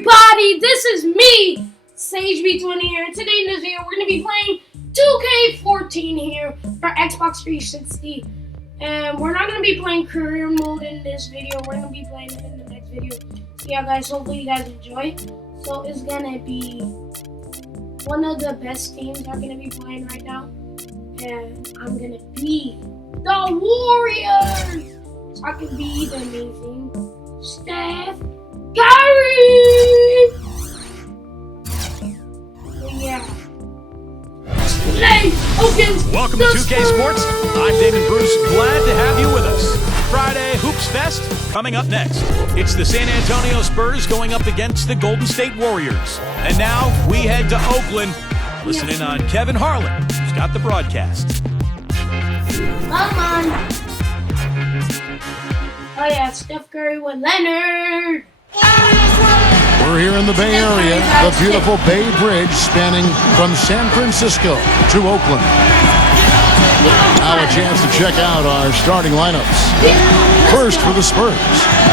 everybody, this is me, SageB20 here, and today in this video we're going to be playing 2K14 here for Xbox 360, and we're not going to be playing career mode in this video, we're going to be playing it in the next video. So yeah guys, hopefully you guys enjoy. So it's going to be one of the best teams I'm going to be playing right now, and I'm going to be the Warriors, so I can be the amazing Steph Curry! Yeah. Welcome to 2K Sports. I'm David Bruce. Glad to have you with us. Friday Hoops Fest coming up next. It's the San Antonio Spurs going up against the Golden State Warriors. And now we head to Oakland. Listen in on Kevin Harlan, who's got the broadcast. Come on. Oh yeah, Steph Curry with Leonard. We're here in the Bay Area, the beautiful Bay Bridge spanning from San Francisco to Oakland. Now a chance to check out our starting lineups. First for the Spurs,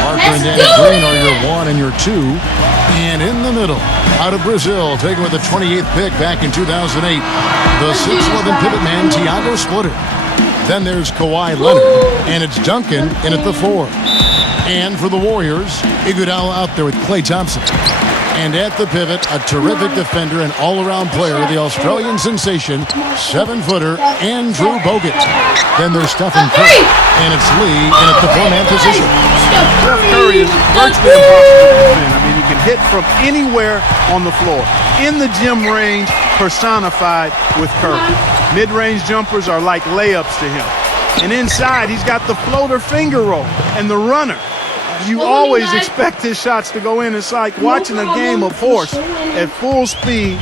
Parker and Danny Green are your 1 and your 2. And in the middle, out of Brazil, taken with the 28th pick back in 2008, the 6'11" pivot man, Thiago Splitter. Then there's Kawhi Leonard, and it's Duncan in at the 4. And for the Warriors, Iguodala out there with Klay Thompson. And at the pivot, a terrific defender and all-around player, the Australian sensation, 7-footer, Andrew Bogut. Then there's Stephen Curry, and it's Lee in at the 4-man position. Steph Curry is virtually impossible to defend. I mean, he can hit from anywhere on the floor. In the gym range, personified with Curry. Mid-range jumpers are like layups to him. And inside, he's got the floater finger roll and the runner. You always expect his shots to go in. It's like watching a game of horse at full speed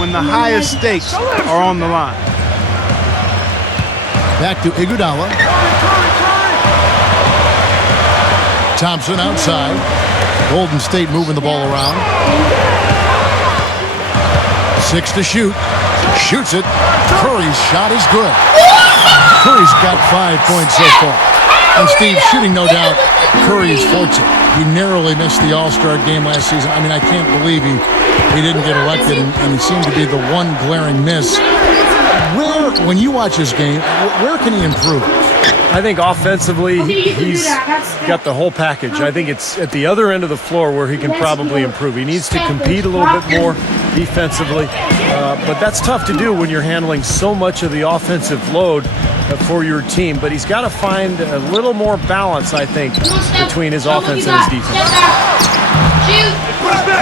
when the highest stakes are on the line. Back to Iguodala. Thompson outside. Golden State moving the ball around. 6 to shoot. Shoots it. Curry's shot is good. Curry's got 5 points so far. And Steve, shooting no doubt Curry's forte. He narrowly missed the All-Star game last season. I mean, I can't believe he didn't get elected, and he seemed to be the one glaring miss. When you watch his game, where can he improve? I think offensively, he's got the whole package. I think it's at the other end of the floor where he can probably improve. He needs to compete a little bit more defensively, but that's tough to do when you're handling so much of the offensive load for your team. But he's got to find a little more balance, I think, between his offense and his defense.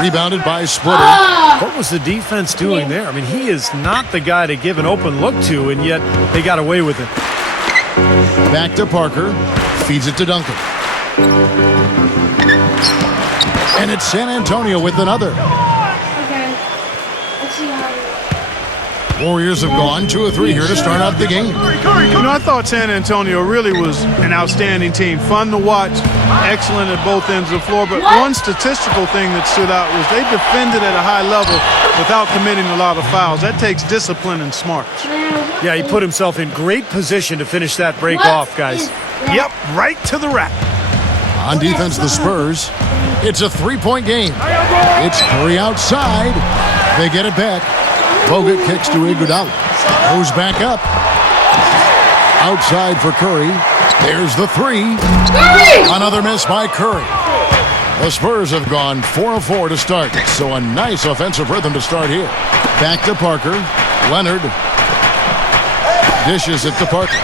Rebounded by Splitter. What was the defense doing there? I mean, he is not the guy to give an open look to, and yet they got away with it. Back to Parker. Feeds it to Duncan. And it's San Antonio with another. Warriors have gone 2 of 3 here to start out the game. You know, I thought San Antonio really was an outstanding team. Fun to watch, excellent at both ends of the floor. But one statistical thing that stood out was they defended at a high level without committing a lot of fouls. That takes discipline and smarts. Yeah, he put himself in great position to finish that break off, guys. Yep, right to the rack. On defense, the Spurs. It's a 3-point game. It's Curry outside. They get it back. Bogut kicks to Iguodala. Goes back up. Outside for Curry. There's the 3. Another miss by Curry. The Spurs have gone 4 of 4 to start, so a nice offensive rhythm to start here. Back to Parker. Leonard dishes it to Parker.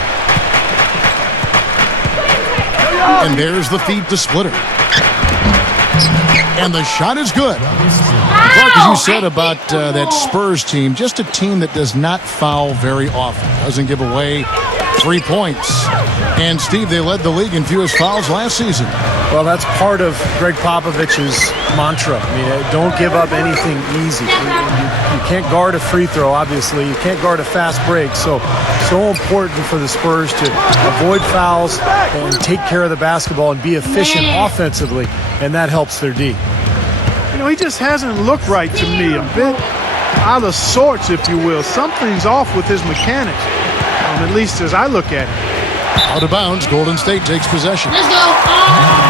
And there's the feed to Splitter. And the shot is good. Clark, as you said about that Spurs team, just a team that does not foul very often. Doesn't give away 3 points. And, Steve, they led the league in fewest fouls last season. Well, that's part of Greg Popovich's mantra. I mean, don't give up anything easy. You can't guard a free throw, obviously. You can't guard a fast break. So important for the Spurs to avoid fouls and take care of the basketball and be efficient offensively, and that helps their D. You know, he just hasn't looked right to me. A bit out of sorts, if you will. Something's off with his mechanics, at least as I look at it. Out of bounds, Golden State takes possession. Let's go.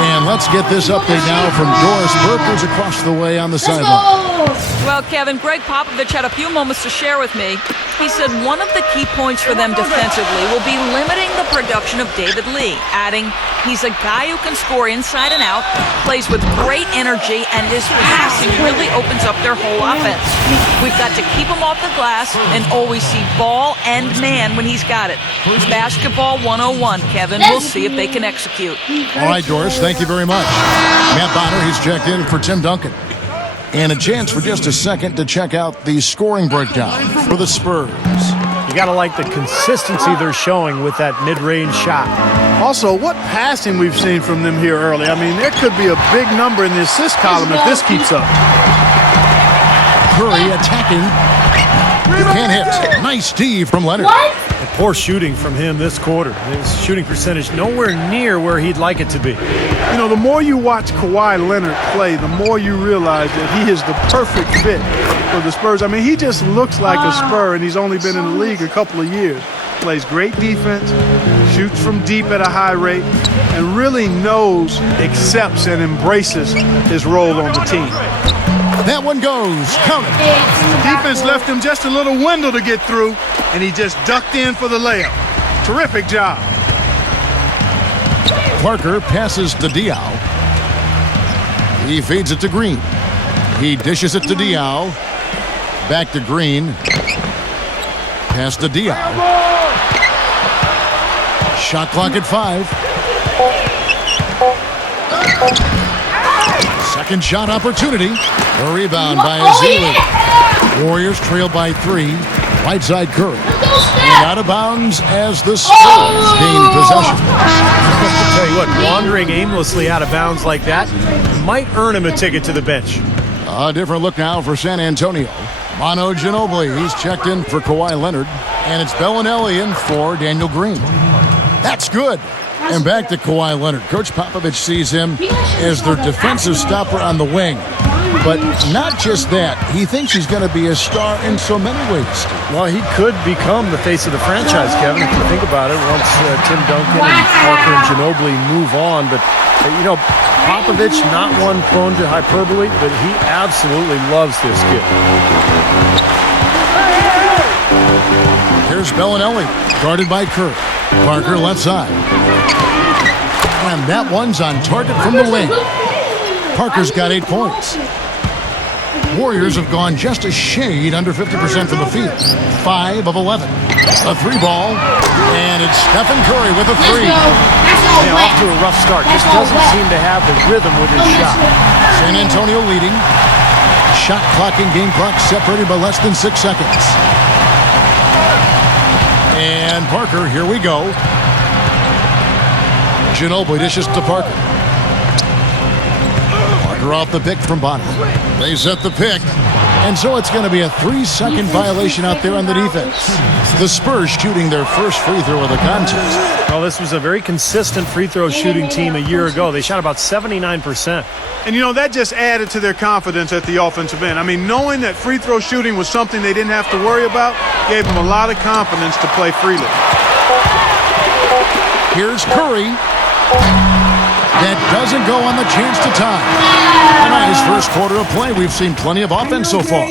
And let's get this update now from Doris Burkers across the way on the Let's sideline. go. Well, Kevin, Greg Popovich had a few moments to share with me. He said one of the key points for them defensively will be limiting the production of David Lee, adding, he's a guy who can score inside and out, plays with great energy, and his passing really opens up their whole offense. We've got to keep him off the glass and always see ball and man when he's got it. It's basketball 101, Kevin. We'll see if they can execute. All right, Doris, thank you very much. Matt Bonner, he's checked in for Tim Duncan. And a chance for just a second to check out the scoring breakdown for the Spurs. You got to like the consistency they're showing with that mid-range shot. Also, what passing we've seen from them here early. I mean, there could be a big number in the assist column if this keeps up. Curry attacking. You can't hit. Nice D from Leonard. What? Poor shooting from him this quarter. His shooting percentage nowhere near where he'd like it to be. You know, the more you watch Kawhi Leonard play, the more you realize that he is the perfect fit for the Spurs. I mean, he just looks like a Spur, and he's only been in the league a couple of years. Plays great defense, shoots from deep at a high rate, and really knows, accepts, and embraces his role on the team. That one goes. Count it. Defense left him just a little window to get through, and he just ducked in for the layup. Terrific job. Parker passes to Diaw. He feeds it to Green. He dishes it to Diaw. Back to Green. Pass to Diaw. Shot clock at 5. Second shot opportunity. A rebound by Azili. Warriors trail by 3. Right side Curry. And out of bounds as the Spurs gain possession. I'll tell you what, wandering aimlessly out of bounds like that might earn him a ticket to the bench. A different look now for San Antonio. Manu Ginobili, he's checked in for Kawhi Leonard. And it's Bellinelli in for Daniel Green. That's good. And back to Kawhi Leonard. Coach Popovich sees him as their defensive stopper on the wing. But not just that. He thinks he's going to be a star in so many ways. Well, he could become the face of the franchise, Kevin, if you think about it, once Tim Duncan and Parker and Ginobili move on. But, you know, Popovich, not one prone to hyperbole, but he absolutely loves this kid. Here's Bellinelli, guarded by Curry. Parker left side. And that one's on target from the wing. Parker's got 8 points. Warriors have gone just a shade under 50% from the field. 5 of 11. A 3 ball. And it's Stephen Curry with a 3. Yeah, off to a rough start. Just doesn't seem to have the rhythm with his shot. San Antonio leading. Shot clock and game clock separated by less than 6 seconds. And Parker, here we go. Ginobili dishes to Parker. Parker off the pick from Bonner. They set the pick. And so it's going to be a 3-second violation out there on the defense. The Spurs shooting their first free throw of the contest. Well, this was a very consistent free throw shooting team a year ago. They shot about 79%. And, you know, that just added to their confidence at the offensive end. I mean, knowing that free throw shooting was something they didn't have to worry about gave them a lot of confidence to play freely. Here's Curry. That doesn't go on the chance to tie. And on his first quarter of play, we've seen plenty of offense so far.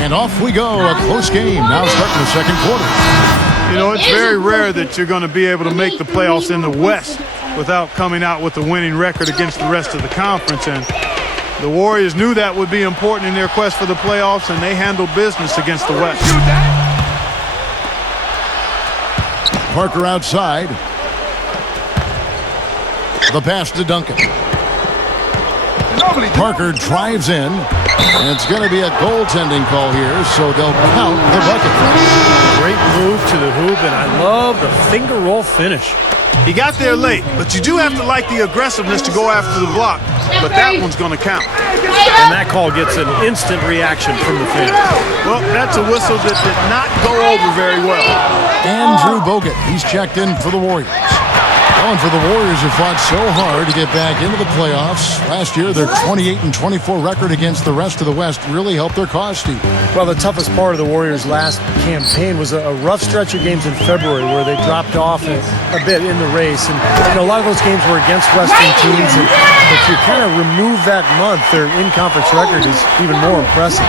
And off we go, a close game. Now starting the second quarter. You know, it's very rare that you're going to be able to make the playoffs in the West without coming out with a winning record against the rest of the conference. And the Warriors knew that would be important in their quest for the playoffs, and they handled business against the West. Parker outside. The pass to Duncan. Parker drives in. And it's going to be a goaltending call here, so they'll count the bucket. Great move to the hoop, and I love the finger roll finish. He got there late, but you do have to like the aggressiveness to go after the block. But that one's going to count. And that call gets an instant reaction from the fans. Well, that's a whistle that did not go over very well. Andrew Bogut, he's checked in for the Warriors. Oh, and for the Warriors who fought so hard to get back into the playoffs, last year their 28-24 record against the rest of the West really helped their cause, Steve. Well, the toughest part of the Warriors' last campaign was a rough stretch of games in February where they dropped off a bit in the race. And a lot of those games were against Western teams. And if you kind of remove that month, their in-conference record is even more impressive.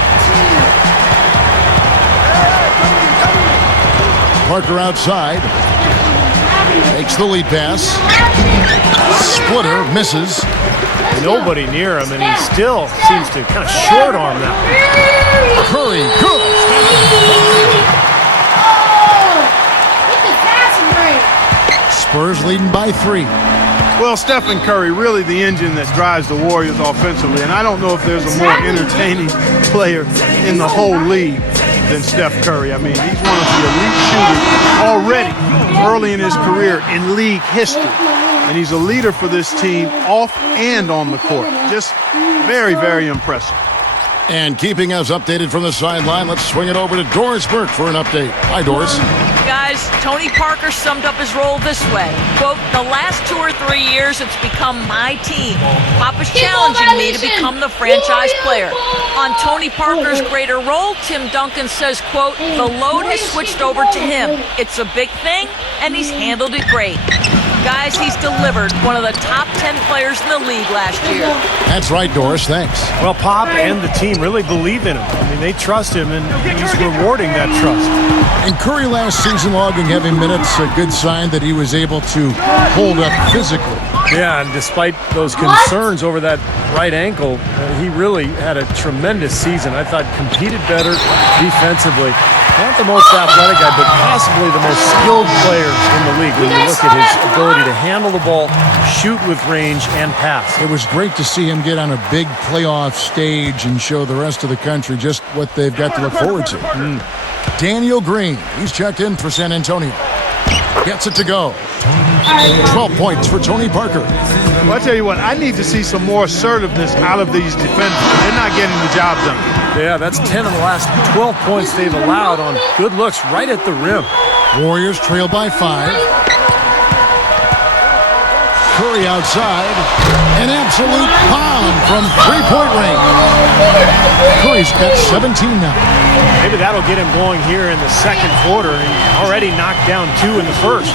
Parker outside. Takes the lead pass. Splitter misses. Nobody near him, and he still seems to kind of short arm that one. Curry, good. Spurs leading by 3. Well, Stephen Curry, really the engine that drives the Warriors offensively, and I don't know if there's a more entertaining player in the whole league than Steph Curry. I mean, he's one of the elite shooters already early in his career in league history. And he's a leader for this team off and on the court. Just very, very impressive. And keeping us updated from the sideline, let's swing it over to Doris Burke for an update. Hi, Doris. Guys, Tony Parker summed up his role this way. Quote, the last 2 or 3 years, it's become my team. Pop is challenging me to become the franchise player. On Tony Parker's greater role, Tim Duncan says, quote, the load has switched over to him. It's a big thing, and he's handled it great. Guys, he's delivered, one of the top 10 players in the league last year. That's right, Doris. Thanks. Well, Pop and the team really believe in him. I mean, they trust him, and he's rewarding that trust. And Curry last season logging heavy minutes, a good sign that he was able to hold up physically. Yeah, and despite those concerns over that right ankle, he really had a tremendous season. I thought competed better defensively. Not the most athletic guy, but possibly the most skilled player in the league when you look at his ability to handle the ball, shoot with range, and pass. It was great to see him get on a big playoff stage and show the rest of the country just what they've got to look forward to. Daniel Green, he's checked in for San Antonio. Gets it to go. 12 points for Tony Parker. Well, I tell you what, I need to see some more assertiveness out of these defenders. They're not getting the job done. Yeah, that's 10 of the last 12 points they've allowed on good looks right at the rim. Warriors trail by 5. Curry outside. An absolute bomb from three-point range. Curry's got 17 now. Maybe that'll get him going here in the second quarter. He already knocked down 2 in the first.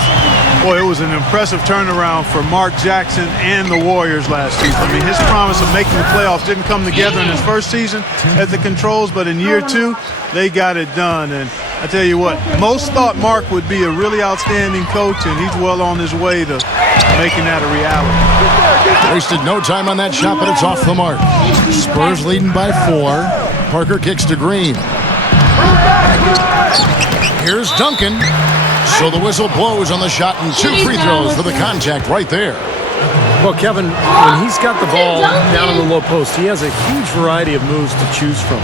Boy, it was an impressive turnaround for Mark Jackson and the Warriors last season. I mean, his promise of making the playoffs didn't come together in his first season at the controls, but in year 2, they got it done. And I tell you what, most thought Mark would be a really outstanding coach, and he's well on his way to making that a reality. Wasted no time on that shot, but it's off the mark. Spurs leading by 4. Parker kicks to Green. Here's Duncan. So the whistle blows on the shot and 2 free throws for the contact right there. Well, Kevin, when he's got the ball down in the low post, he has a huge variety of moves to choose from.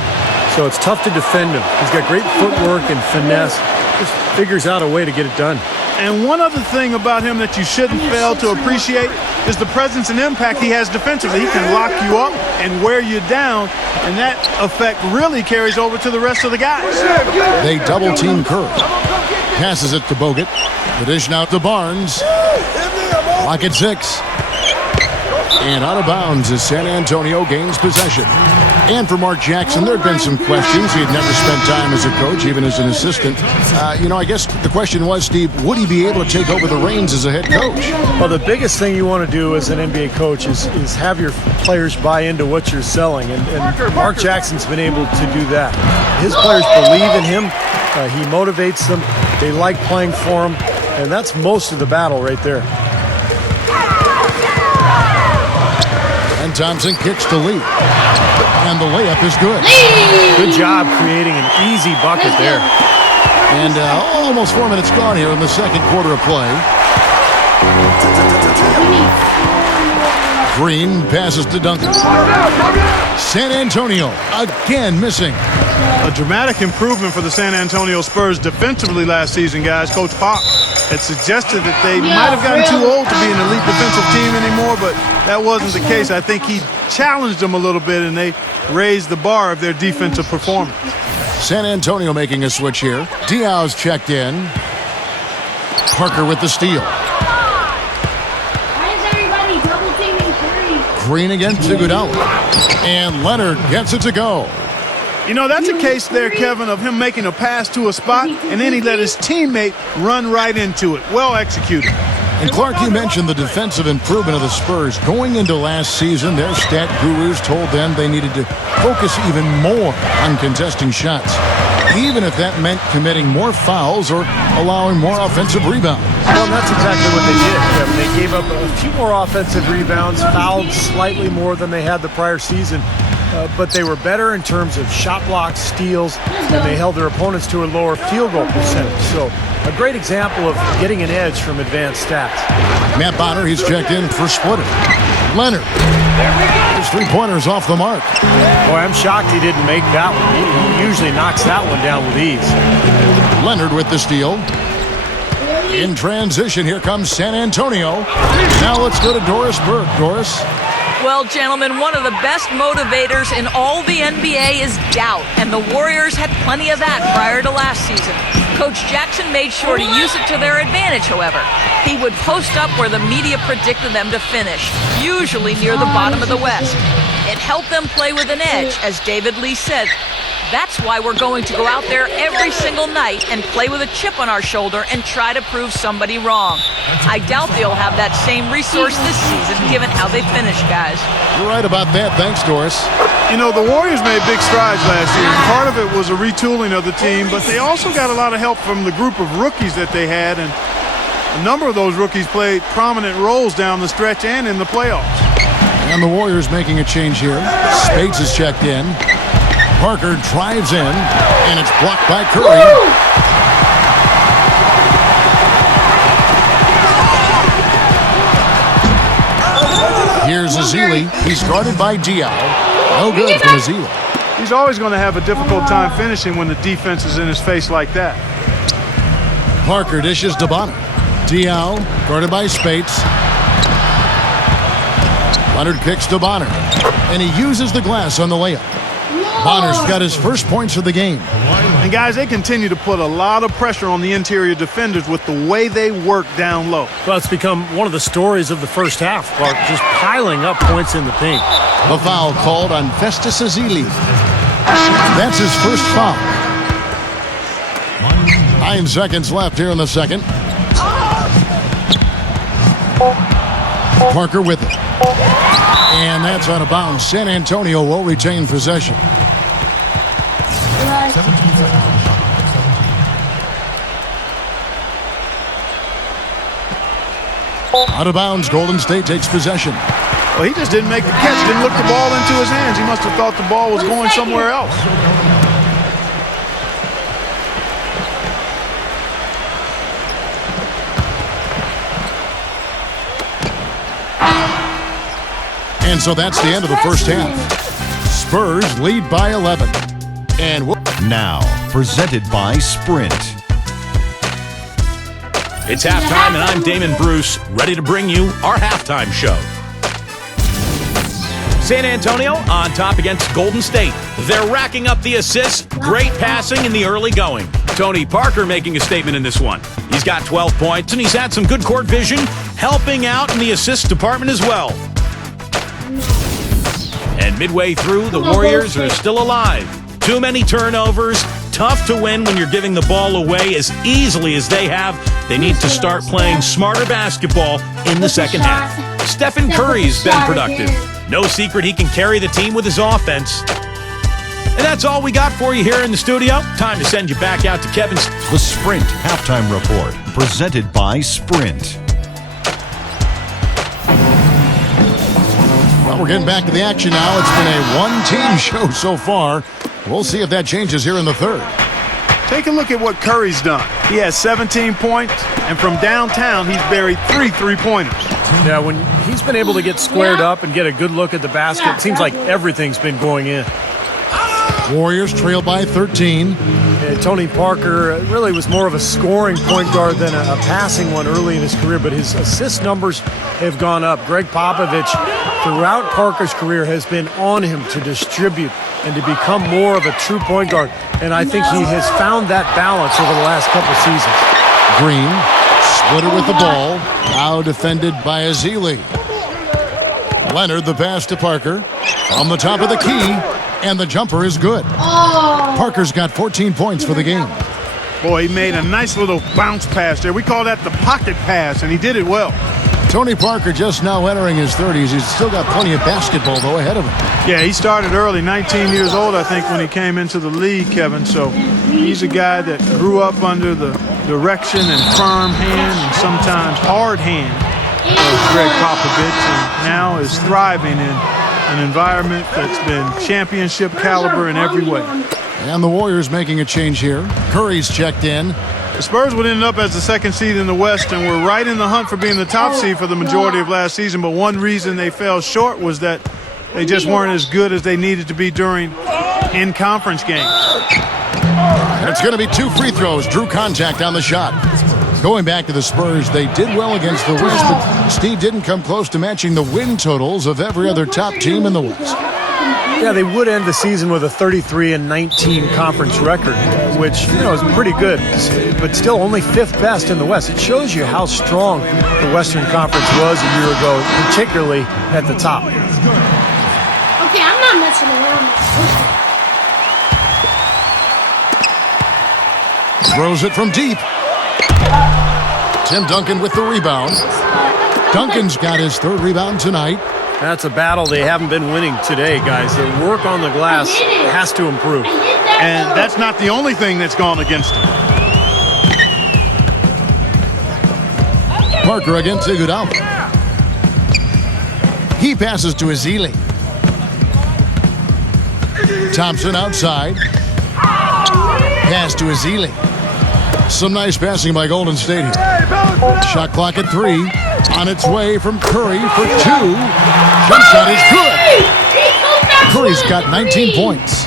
So it's tough to defend him. He's got great footwork and finesse. Just figures out a way to get it done. And one other thing about him that you shouldn't fail to appreciate is the presence and impact he has defensively. He can lock you up and wear you down, and that effect really carries over to the rest of the guys. They double-team Curry. Passes it to Bogut. The dish now to Barnes. Clock at 6. And out of bounds as San Antonio gains possession. And for Mark Jackson, there had been some questions. He had never spent time as a coach, even as an assistant. I guess the question was, Steve, would he be able to take over the reins as a head coach? Well, the biggest thing you want to do as an NBA coach is have your players buy into what you're selling. And Mark Jackson's been able to do that. His players believe in him. He motivates them. They like playing for him. And that's most of the battle right there. And Thompson kicks to Lee. And the layup is good. Good job creating an easy bucket there. And almost 4 minutes gone here in the second quarter of play. Green passes to Duncan. San Antonio again missing. A dramatic improvement for the San Antonio Spurs defensively last season, guys. Coach Pop had suggested that they might have gotten too old to be an elite defensive team anymore, but that wasn't the case. I think he challenged them a little bit, and they raised the bar of their defensive performance. San Antonio making a switch here. Diaw's checked in. Parker with the steal. Green against Iguodala. And Leonard gets it to go. You know, that's a case there, Kevin, of him making a pass to a spot, and then he let his teammate run right into it. Well executed. And Clark, you mentioned the defensive improvement of the Spurs. Going into last season, their stat gurus told them they needed to focus even more on contesting shots, even if that meant committing more fouls or allowing more offensive rebounds. Well, that's exactly what they did, Kevin. They gave up a few more offensive rebounds, fouled slightly more than they had the prior season. But they were better in terms of shot blocks, steals, and they held their opponents to a lower field goal percentage. So a great example of getting an edge from advanced stats. Matt Bonner, he's checked in for Splitter. Leonard, his three-pointers off the mark. Boy, I'm shocked he didn't make that one. He usually knocks that one down with ease. Leonard with the steal. In transition, here comes San Antonio. Now let's go to Doris Burke. Doris. Well, gentlemen, one of the best motivators in all the NBA is doubt, and the Warriors had plenty of that prior to last season. Coach Jackson made sure to use it to their advantage, however. He would post up where the media predicted them to finish, usually near the bottom of the West. It helped them play with an edge, as David Lee said. That's why we're going to go out there every single night and play with a chip on our shoulder and try to prove somebody wrong. I doubt they'll have that same resource this season, given how they finished, guys. You're right about that. Thanks, Doris. You know, the Warriors made big strides last year. Part of it was a retooling of the team, but they also got a lot of help from the group of rookies that they had, and a number of those rookies played prominent roles down the stretch and in the playoffs. And the Warriors making a change here. Spades is checked in. Parker drives in, and it's blocked by Curry. Here's Azili. He's guarded by Diaw. No good from Azili. He's always going to have a difficult time finishing when the defense is in his face like that. Parker dishes to Bonner. Diaw guarded by Spades. Leonard kicks to Bonner, and he uses the glass on the layup. Bonner's got his first points of the game. And guys, they continue to put a lot of pressure on the interior defenders with the way they work down low. Well, it's become one of the stories of the first half, Clark, just piling up points in the paint. The foul called on Festus Ezeli. That's his first foul. 9 seconds left here in the second. Parker with it. And that's out of bounds. San Antonio will retain possession. Out of bounds, Golden State takes possession. Well, he just didn't make the catch, didn't look the ball into his hands. He must have thought the ball was going somewhere else. And so that's the end of the first half. Spurs lead by 11. And now, presented by Sprint. It's halftime, and I'm Damon Bruce, ready to bring you our halftime show. San Antonio on top against Golden State. They're racking up the assists, great passing in the early going. Tony Parker making a statement in this one. He's got 12 points, and he's had some good court vision, helping out in the assist department as well. And midway through, the Warriors are still alive. Too many turnovers. Tough to win when you're giving the ball away as easily as they have. They need to start playing smarter basketball in the second half. Stephen Curry's been productive. No secret he can carry the team with his offense. And that's all we got for you here in the studio. Time to send you back out to Kevin's. The Sprint Halftime Report, presented by Sprint. Well, we're getting back to the action now. It's been a one-team show so far. We'll see if that changes here in the third. Take a look at what Curry's done. He has 17 points, and from downtown, he's buried 3 three-pointers. Yeah, when he's been able to get squared up and get a good look at the basket, it seems like everything's been going in. Warriors trail by 13. Tony Parker really was more of a scoring point guard than a passing one early in his career, but his assist numbers have gone up. Greg Popovich, throughout Parker's career, has been on him to distribute and to become more of a true point guard, and I think he has found that balance over the last couple seasons. Green, Splitter with the ball, now defended by Ezeli. Leonard, the pass to Parker. On the top of the key, and the jumper is good. Oh. Parker's got 14 points for the game. Boy, he made a nice little bounce pass there. We call that the pocket pass, and he did it well. Tony Parker just now entering his 30s. He's still got plenty of basketball, though, ahead of him. Yeah, he started early, 19 years old, I think, when he came into the league, Kevin. So he's a guy that grew up under the direction and firm hand and sometimes hard hand of Greg Popovich, and now is thriving in an environment that's been championship caliber in every way. And the Warriors making a change here. Curry's checked in. The Spurs would end up as the second seed in the West and were right in the hunt for being the top seed for the majority of last season. But one reason they fell short was that they just weren't as good as they needed to be during in-conference games. It's going to be 2 free throws. Drew contact on the shot. Going back to the Spurs, they did well against the West, but Steve didn't come close to matching the win totals of every other top team in the West. Yeah, they would end the season with a 33-19 conference record, which, is pretty good, but still only 5th best in the West. It shows you how strong the Western Conference was a year ago, particularly at the top. Okay, I'm not messing around. Throws it from deep. Tim Duncan with the rebound. Duncan's got his 3rd rebound tonight. That's a battle they haven't been winning today, guys. Their work on the glass has to improve. And that's not the only thing that's gone against him. Parker against Iguodala. He passes to Ezeli. Thompson outside. Pass to Ezeli. Some nice passing by Golden State here. Shot clock at 3. On its way from Curry for 2. Jump shot is good. Curry's got 19 points.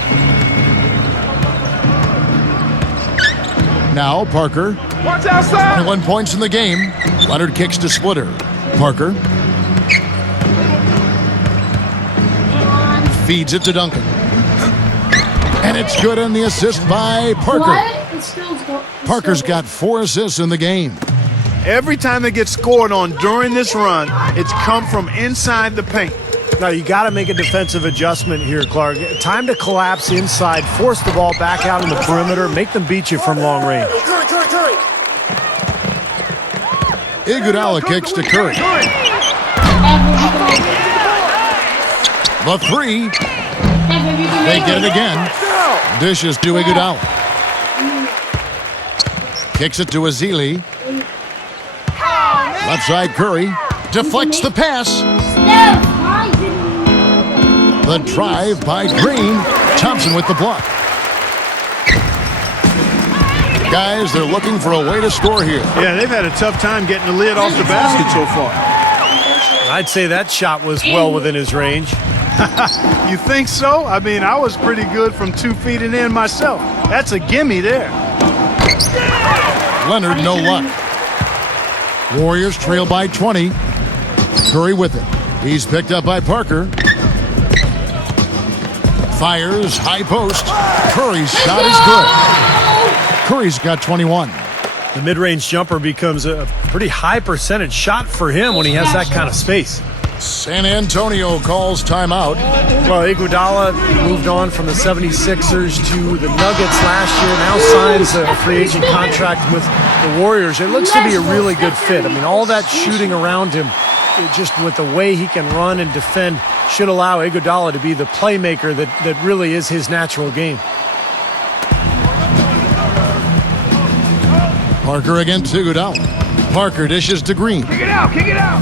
Now Parker. 21 points in the game. Leonard kicks to Splitter. Parker. Feeds it to Duncan. And it's good on the assist by Parker. Parker's got 4 assists in the game. Every time they get scored on during this run, it's come from inside the paint. Now, you got to make a defensive adjustment here, Clark. Time to collapse inside, force the ball back out in the perimeter, make them beat you from long range. Iguodala kicks to Curry. The 3. They get it again. Dishes to Iguodala. Kicks it to Ezeli. Left side Curry. Deflects the pass. The drive by Green. Thompson with the block. Guys, they're looking for a way to score here. Yeah, they've had a tough time getting the lid off the basket so far. I'd say that shot was well within his range. You think so? I mean, I was pretty good from 2 feet and in myself. That's a gimme there. Leonard, no luck. Warriors trail by 20. Curry with it. He's picked up by Parker. Fires, high post. Curry's shot is good. Curry's got 21. The mid-range jumper becomes a pretty high percentage shot for him when he has that kind of space. San Antonio calls timeout. Well, Iguodala moved on from the 76ers to the Nuggets last year, now signs a free agent contract with the Warriors. It looks to be a really good fit. I mean, all that shooting around him, just with the way he can run and defend, should allow Iguodala to be the playmaker that really is his natural game. Parker against Iguodala. Parker dishes to Green. Kick it out, kick it out.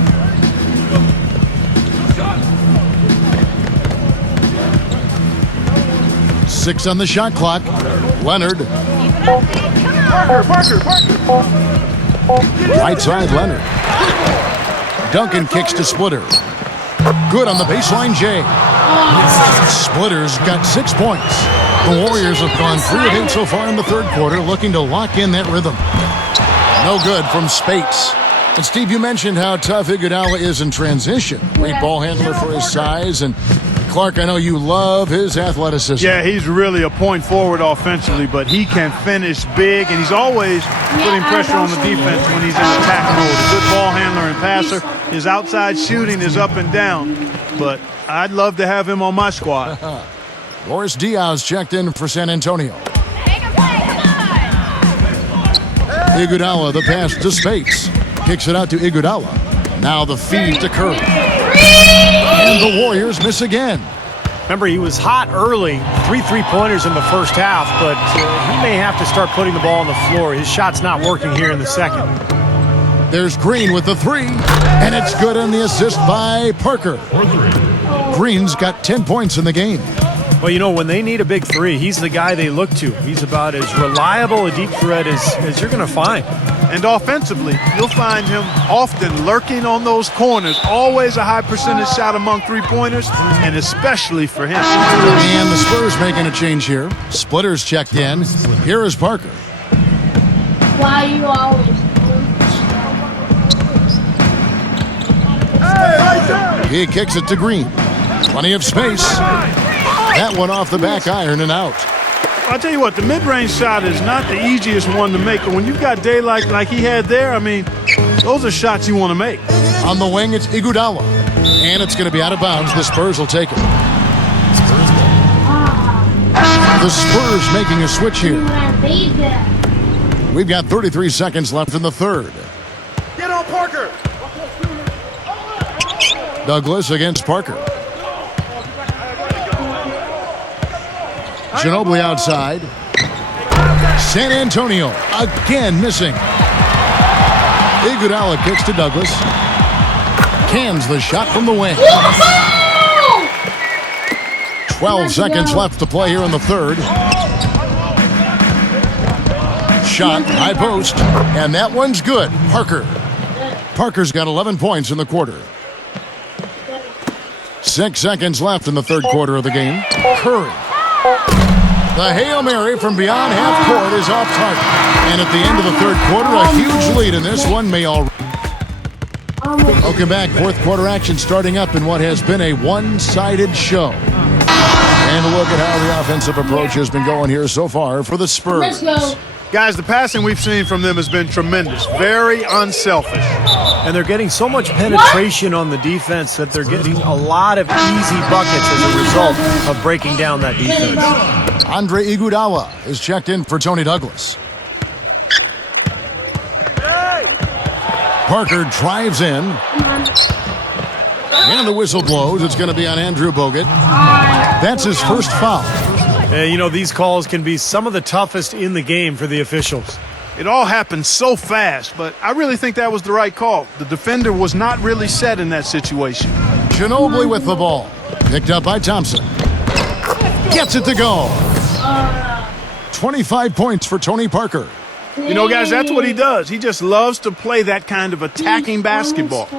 6 on the shot clock. Leonard. Parker. Right side, Leonard. Duncan kicks to Splitter. Good on the baseline, Jay. Splitter's got 6 points. The Warriors have gone 3 of 8 so far in the 3rd quarter, looking to lock in that rhythm. No good from Spates. And Steve, you mentioned how tough Iguodala is in transition. Great ball handler for his size. And Clark, I know you love his athleticism. Yeah, he's really a point forward offensively, but he can finish big, and he's always putting pressure on the defense when he's in attack mode. A good ball handler and passer. His outside shooting is up and down. but I'd love to have him on my squad. Boris Diaz checked in for San Antonio. Iguodala, the pass to Spates. Kicks it out to Iguodala. Now the feed to Curry. And the Warriors miss again. Remember, he was hot early, 3 3-pointers in the first half, but he may have to start putting the ball on the floor. His shot's not working here in the second. There's Green with the 3, and it's good on the assist by Parker. Green's got 10 points in the game. Well, you know, when they need a big 3, he's the guy they look to. He's about as reliable a deep threat as you're going to find. And offensively, you'll find him often lurking on those corners. Always a high percentage shot among 3-pointers, and especially for him. And the Spurs making a change here. Splitters checked in. Here is Parker. Why you always? He kicks it to Green. Plenty of space. That one off the back iron and out. I'll tell you what, the mid-range shot is not the easiest one to make. But when you've got daylight like he had there, I mean, those are shots you want to make. On the wing, it's Iguodala. And it's going to be out of bounds. The Spurs will take it. The Spurs making a switch here. We've got 33 seconds left in the third. Get on Parker. Douglas against Parker. Ginobili outside. San Antonio again missing. Iguodala kicks to Douglas. Cans the shot from the wing. 12 seconds left to play here in the third. Shot, high post, and that one's good. Parker's got 11 points in the quarter. 6 seconds left in the third quarter of the game. Curry. The Hail Mary from beyond half court is off target. And at the end of the third quarter, a huge lead in this one may all. Welcome back. Fourth quarter action starting up in what has been a one-sided show. And a look at how the offensive approach has been going here so far for the Spurs. Let's go. Guys, the passing we've seen from them has been tremendous. Very unselfish. And they're getting so much penetration on the defense that they're getting a lot of easy buckets as a result of breaking down that defense. Andre Iguodala is checked in for Tony Douglas. Parker drives in. And the whistle blows. It's going to be on Andrew Bogut. That's his first foul. You know, these calls can be some of the toughest in the game for the officials. It all happened so fast, but I really think that was the right call. The defender was not really set in that situation. Ginobili with the ball. Picked up by Thompson. Gets it to go. 25 points for Tony Parker. You know, guys, that's what he does. He just loves to play that kind of attacking basketball.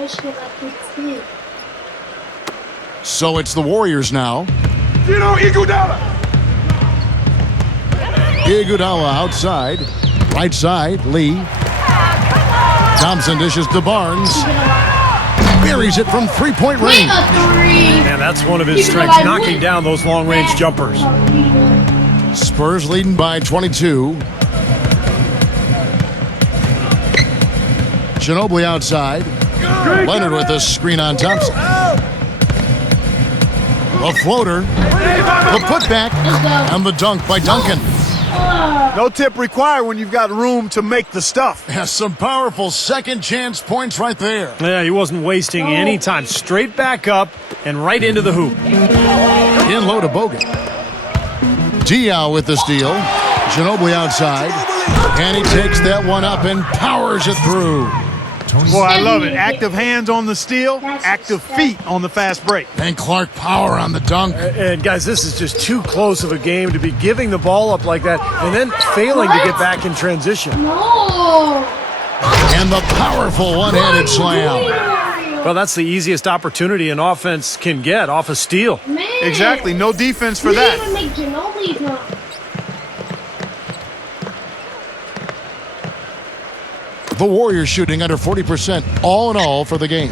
So it's the Warriors now. You know, Iguodala. Iguodala outside. Right side, Lee. Thompson dishes to Barnes. Buries it from three-point range. And that's one of his strengths, knocking down those long-range jumpers. Spurs leading by 22. Ginobili outside. Leonard with a screen on Thompson. A floater. The putback. And the dunk by Duncan. No tip required when you've got room to make the stuff. Has some powerful second chance points right there. Yeah, he wasn't wasting any time. Straight back up and right into the hoop. In low to Bogut. Diaw with the steal. Ginobili outside. And he takes that one up and powers it through. Boy, I love it. Active hands on the steal, active feet on the fast break. And Clark power on the dunk. And guys, this is just too close of a game to be giving the ball up like that and then failing to get back in transition. No. And the powerful one-handed slam. Well, that's the easiest opportunity an offense can get off a steal. Man. Exactly. No defense for We that. didn't even make Ginobili come. The Warriors shooting under 40% all in all for the game.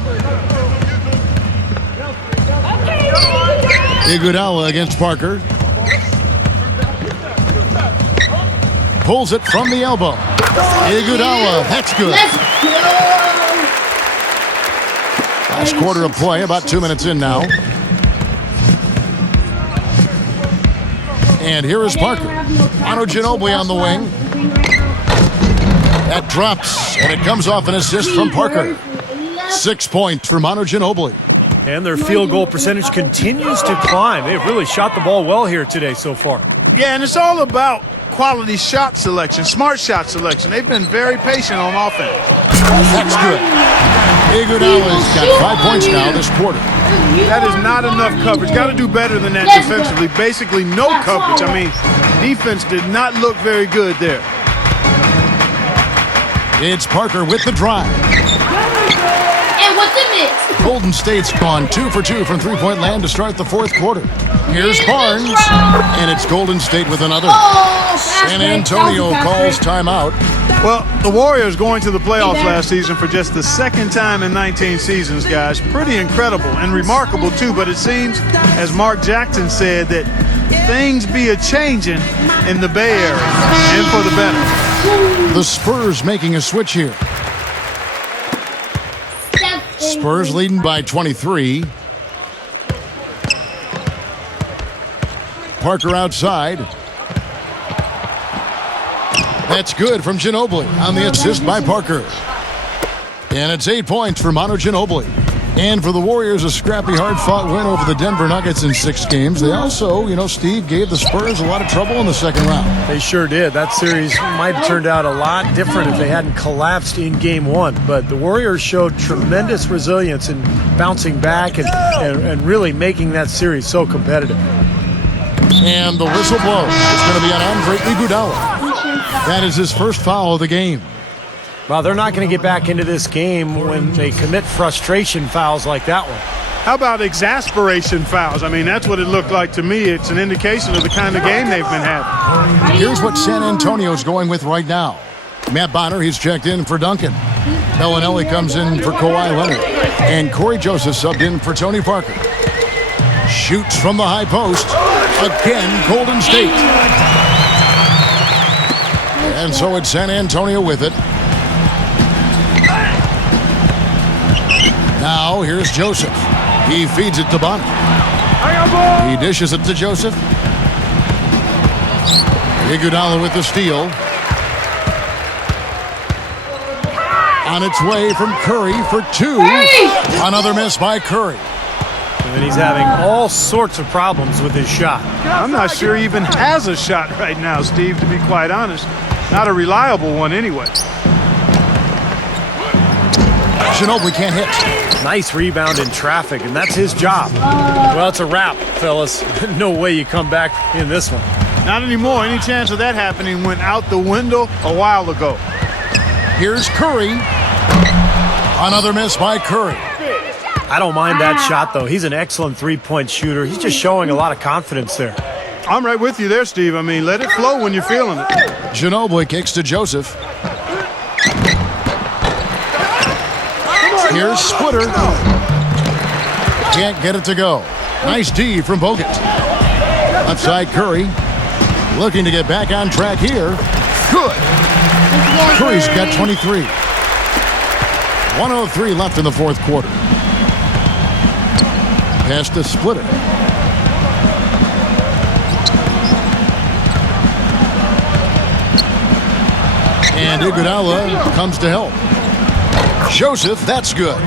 Iguodala against Parker. Pulls it from the elbow. Iguodala, that's good. Let's go. Last quarter of play, about 2 minutes in now. And here is Parker. Manu Ginobili on the wing. That drops, and it comes off an assist from Parker. 6 points for Manu Ginobili. And their field goal percentage continues to climb. They've really shot the ball well here today so far. Yeah, and it's all about quality shot selection, smart shot selection. They've been very patient on offense. That's good. Iguodala's got 5 points now this quarter. That is not enough coverage. Got to do better than that defensively. Basically no coverage. I mean, defense did not look very good there. It's Parker with the drive. And what's the mix? Golden State's gone 2 for 2 from three-point land to start the fourth quarter. Here's Barnes, and it's Golden State with another. San Antonio calls timeout. Well, the Warriors going to the playoffs last season for just the second time in 19 seasons, guys. Pretty incredible and remarkable, too. But it seems, as Mark Jackson said, that things be a-changing in the Bay Area, and for the better. The Spurs making a switch here. Spurs leading by 23. Parker outside. That's good from Ginobili on the assist by Parker. And it's 8 points for Manu Ginobili. And for the Warriors, a scrappy, hard-fought win over the Denver Nuggets in 6 games. They also, Steve, gave the Spurs a lot of trouble in the second round. They sure did. That series might have turned out a lot different if they hadn't collapsed in Game 1. But the Warriors showed tremendous resilience in bouncing back and really making that series so competitive. And the whistle blows. It's going to be on Andre Iguodala. That is his first foul of the game. Well, they're not going to get back into this game when they commit frustration fouls like that one. How about exasperation fouls? I mean, that's what it looked like to me. It's an indication of the kind of game they've been having. Here's what San Antonio's going with right now. Matt Bonner, he's checked in for Duncan. Bellinelli comes in for Kawhi Leonard. And Corey Joseph subbed in for Tony Parker. Shoots from the high post. Again, Golden State. And so it's San Antonio with it. Now, here's Joseph. He feeds it to Bonner. He dishes it to Joseph. Iguodala with the steal. On its way from Curry for 2. Another miss by Curry. And he's having all sorts of problems with his shot. I'm not sure he even has a shot right now, Steve, to be quite honest. Not a reliable one anyway. Ginobili can't hit. Nice rebound in traffic, and that's his job. Well, it's a wrap, fellas. No way you come back in this one. Not anymore. Any chance of that happening went out the window a while ago. Here's Curry. Another miss by Curry. I don't mind that shot, though. He's an excellent three-point shooter. He's just showing a lot of confidence there. I'm right with you there, Steve. I mean, let it flow when you're feeling it. Ginobili kicks to Joseph. Here's Splitter. Can't get it to go. Nice D from Bogut. Left side Curry. Looking to get back on track here. Good. Curry's got 23. 1:03 left in the fourth quarter. Pass to Splitter. And Iguodala comes to help. Joseph, that's good.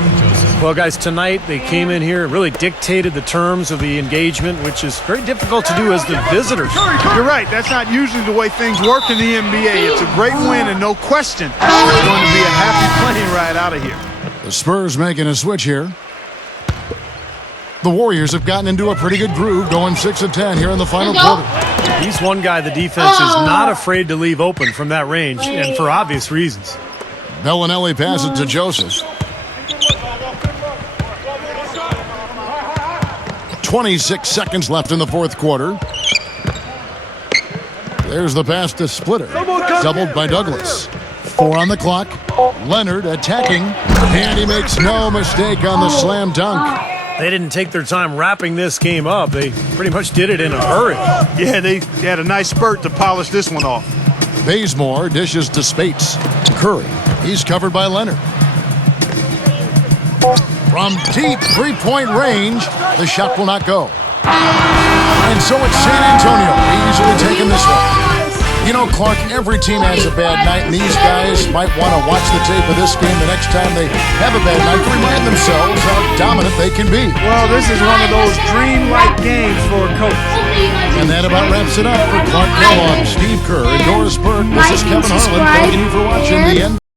Well, guys, tonight they came in here and really dictated the terms of the engagement, which is very difficult to do as the visitors. You're right. That's not usually the way things work in the NBA. It's a great win, and no question, it's going to be a happy plane ride out of here. The Spurs making a switch here. The Warriors have gotten into a pretty good groove, going 6 of 10 here in the final quarter. He's one guy the defense is not afraid to leave open from that range, and for obvious reasons. Bellinelli passes to Joseph. 26 seconds left in the fourth quarter. There's the pass to Splitter. Doubled by Douglas. 4 on the clock. Leonard attacking. And he makes no mistake on the slam dunk. They didn't take their time wrapping this game up. They pretty much did it in a hurry. Yeah, they had a nice spurt to polish this one off. Bazemore dishes to Spates. Curry. He's covered by Leonard. From deep three-point range, the shot will not go. And so it's San Antonio easily taking this one. You know, Clark, every team has a bad night, and these guys might want to watch the tape of this game the next time they have a bad night to remind themselves how dominant they can be. Well, this is one of those dreamlike games for a coach. And that about wraps it up for Clark Kellogg, Steve Kerr, and Doris Burke. This is Kevin Harlan. Thank you for watching the end.